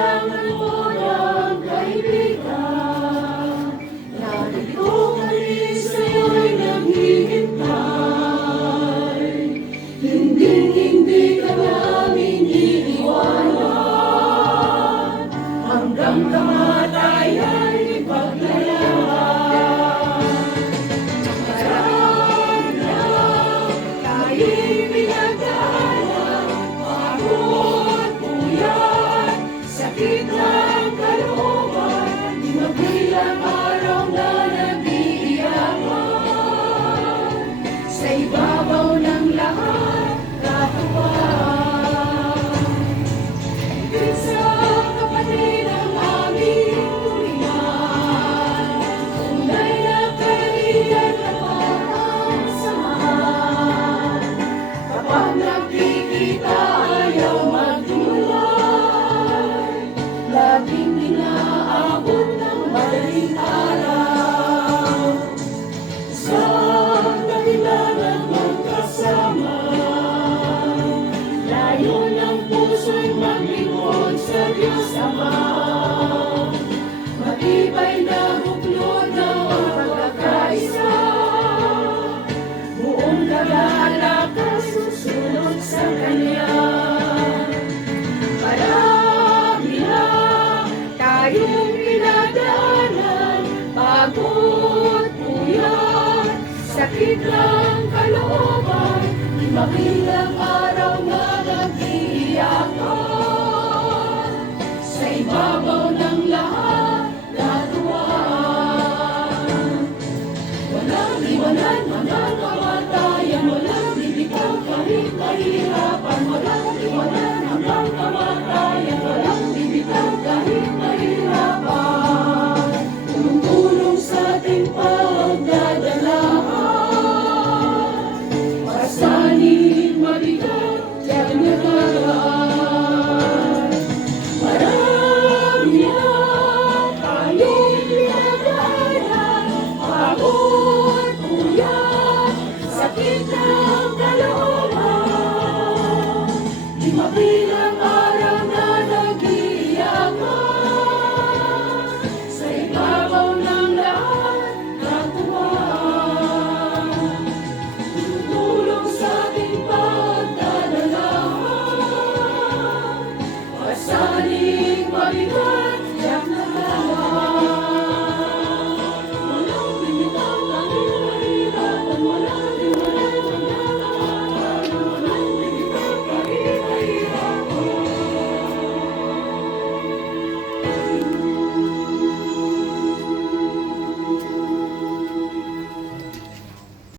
kailangan mo ng kaibigan. Narito kami sa'yo'y naghihintay. Hindi ka namin iiwanan. Hanggang kamatayan ipaglalaan. Marami na tayong pinagdaanan. Pagod, puyat, sakit ng kalooban. Di mabilang araw na nag-iiyakan. Sa ibabaw ng lahat, katuwaan. Isa kapatid ang aming turingan. Tunay na kaibigan na parang samahan. Kapag nagkikita ayaw magdulay. Laging inaabot ng madaling araw. Isang dahilan magkasama. Layo ng puso'y maglingkod sa Diyos Ama. Matibay na buklod ng pagkakaisa. Buong kagalakan susunod sa Kanya. Marami na tayong pinagdaanan. Pagod, puyat, sakit ng kalooban. Di mabilang